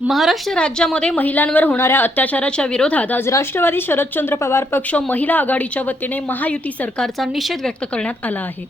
महाराष्ट्र राज्यामध्ये महिलांवर होणाऱ्या अत्याचाराच्या विरोधात आज राष्ट्रवादी शरदचंद्र पवार पक्ष महिला आघाडीच्या वतीने महायुती सरकारचा निषेध व्यक्त करण्यात आला आहे.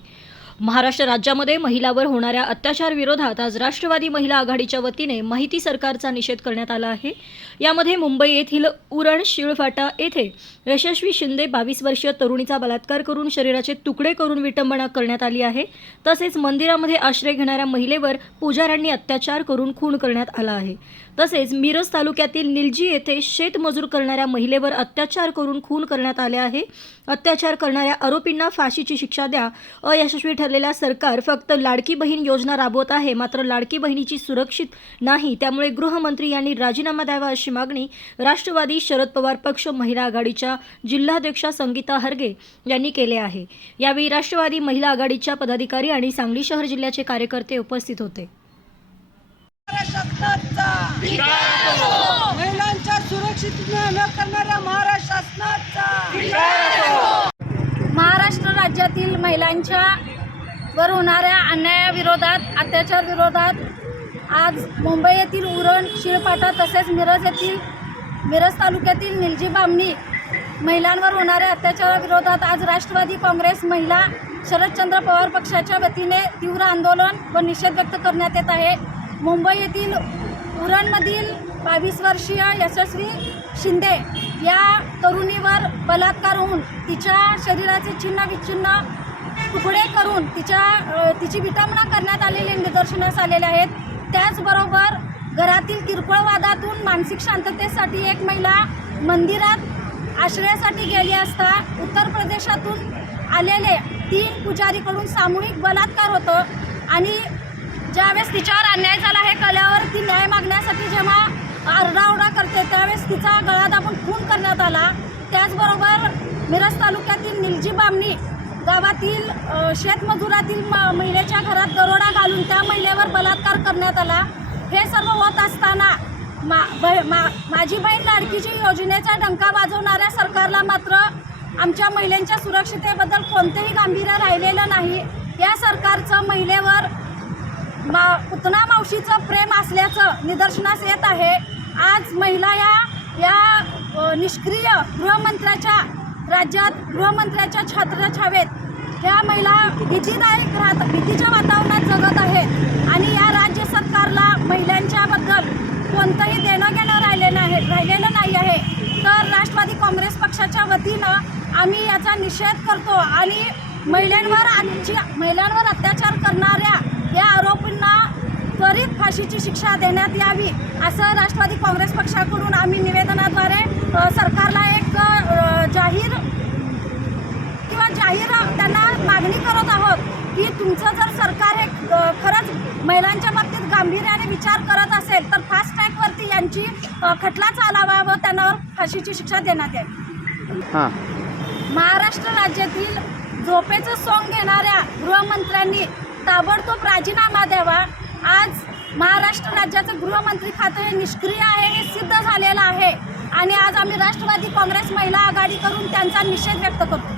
महाराष्ट्र राज्यामध्ये महिलावर होणाऱ्या अत्याचार विरोधात आज राष्ट्रवादी महिला आघाडीच्या वतीने माहिती सरकारचा निषेध करण्यात आला आहे. यामध्ये मुंबई येथील उरण शिळफाटा येथे यशस्वी शिंदे बावीस वर्षीय तरुणीचा बलात्कार करून शरीराचे तुकडे करून विटंबना करण्यात आली आहे. तसेच मंदिरामध्ये आश्रय घेणाऱ्या महिलेवर पुजाऱ्यांनी अत्याचार करून खून करण्यात आला आहे. तसेच मिरज तालुक्यातील निलजी येथे शेतमजूर करणाऱ्या महिलेवर अत्याचार करून खून करण्यात आले आहे. अत्याचार करणाऱ्या आरोपींना फाशीची शिक्षा द्या. अयशस्वी ठर ठरलेल्या सरकार फक्त लाडकी बहीण योजना राबवत आहे. मात्र लाडकी बहिणीची सुरक्षित नाही त्यामुळे गृहमंत्री यांनी राजीनामा द्यावा अशी मागणी राष्ट्रवादी शरद पवार पक्ष महिला आघाडीच्या जिल्हाध्यक्षा संगीता हरगे यांनी केले आहे. यावेळी राष्ट्रवादी महिला आघाडीच्या पदाधिकारी आणि सांगली शहर जिल्ह्याचे कार्यकर्ते उपस्थित होते. महाराष्ट्राचा महिलांच्या सुरक्षित न करणाऱ्या महाराष्ट्र शासनाचा महाराष्ट्र राज्यातील महिलांच्या वर होणाऱ्या अन्यायाविरोधात अत्याचार विरोधात आज मुंबई येथील उरण शिळपाटा तसेच मिरज येथील मिरज तालुक्यातील निलजी बामणी महिलांवर होणाऱ्या अत्याचाराविरोधात आज राष्ट्रवादी काँग्रेस महिला शरदचंद्र पवार पक्षाच्या वतीने तीव्र आंदोलन व निषेध व्यक्त करण्यात येत आहे. मुंबई येथील उरणमधील बावीस वर्षीय यशस्वी शिंदे या तरुणीवर बलात्कार होऊन तिच्या शरीराचे छिन्न विच्छिन्न तुकडे करून तिच्या तिची विटंबना करण्यात आलेली निदर्शनास आलेले आहेत. त्याचबरोबर घरातील किरकोळ वादातून मानसिक शांततेसाठी एक महिला मंदिरात आश्रयासाठी गेली असता उत्तर प्रदेशातून आलेले तीन पुजारीकडून सामूहिक बलात्कार होतो आणि ज्यावेळेस तिच्यावर अन्याय झाला हे कळल्यावर ती न्याय मागण्यासाठी जेव्हा आरडाओरडा करते त्यावेळेस तिचा गळा दाबून खून करण्यात आला. त्याचबरोबर मिरज तालुक्यातील निलजी बामणी गावातील शेतमजुरातील म- महिलेच्या घरात दरोडा घालून त्या महिलेवर बलात्कार करण्यात आला. हे सर्व होत असताना मा मा माझी बहीण लाडकीची योजनेचा डंका वाजवणाऱ्या सरकारला मात्र आमच्या महिलांच्या सुरक्षितेबद्दल कोणतेही गांभीर्य राहिलेलं नाही. या सरकारचं महिलेवर मा पुतना मावशीचं प्रेम असल्याचं निदर्शनास येत आहे. आज महिला या या निष्क्रिय गृहमंत्र्याच्या राज्यात गृहमंत्र्याच्या छात्रछावेत ह्या महिला भीतीदायक राहत भीतीच्या वातावरणात जगत आहेत. आणि या राज्य सरकारला महिलांच्याबद्दल कोणतंही देणं घेणं राहिलेलं आहे राहिलेलं नाही आहे. तर राष्ट्रवादी काँग्रेस पक्षाच्या वतीनं आम्ही याचा निषेध करतो आणि महिलांवर आजची महिलांवर अत्याचार करणाऱ्या या आरोपींना त्वरित फाशीची शिक्षा देण्यात यावी असं राष्ट्रवादी काँग्रेस पक्षाकडून आम्ही निवेदनाद्वारे सरकारला एक जाहीर किंवा जाहीर त्यांना आहोत की तुमचं जर सरकार हे खरंच महिलांच्या बाबतीत गांभीर्याने विचार करत असेल तर फास्ट ट्रॅकवरती यांची खटला चालावा व त्यांना फाशीची शिक्षा देण्यात यावी. हां. महाराष्ट्र राज्यातील झोपेचं सोंग घेणाऱ्या गृहमंत्र्यांनी ताबडतोब राजीनामा द्यावा. आज महाराष्ट्र राज्याचं गृहमंत्री खातं हे निष्क्रिय आहे हे सिद्ध झालेलं आहे. आणि आज आम्ही राष्ट्रवादी काँग्रेस महिला आघाडी करून त्यांचा निषेध व्यक्त करतो.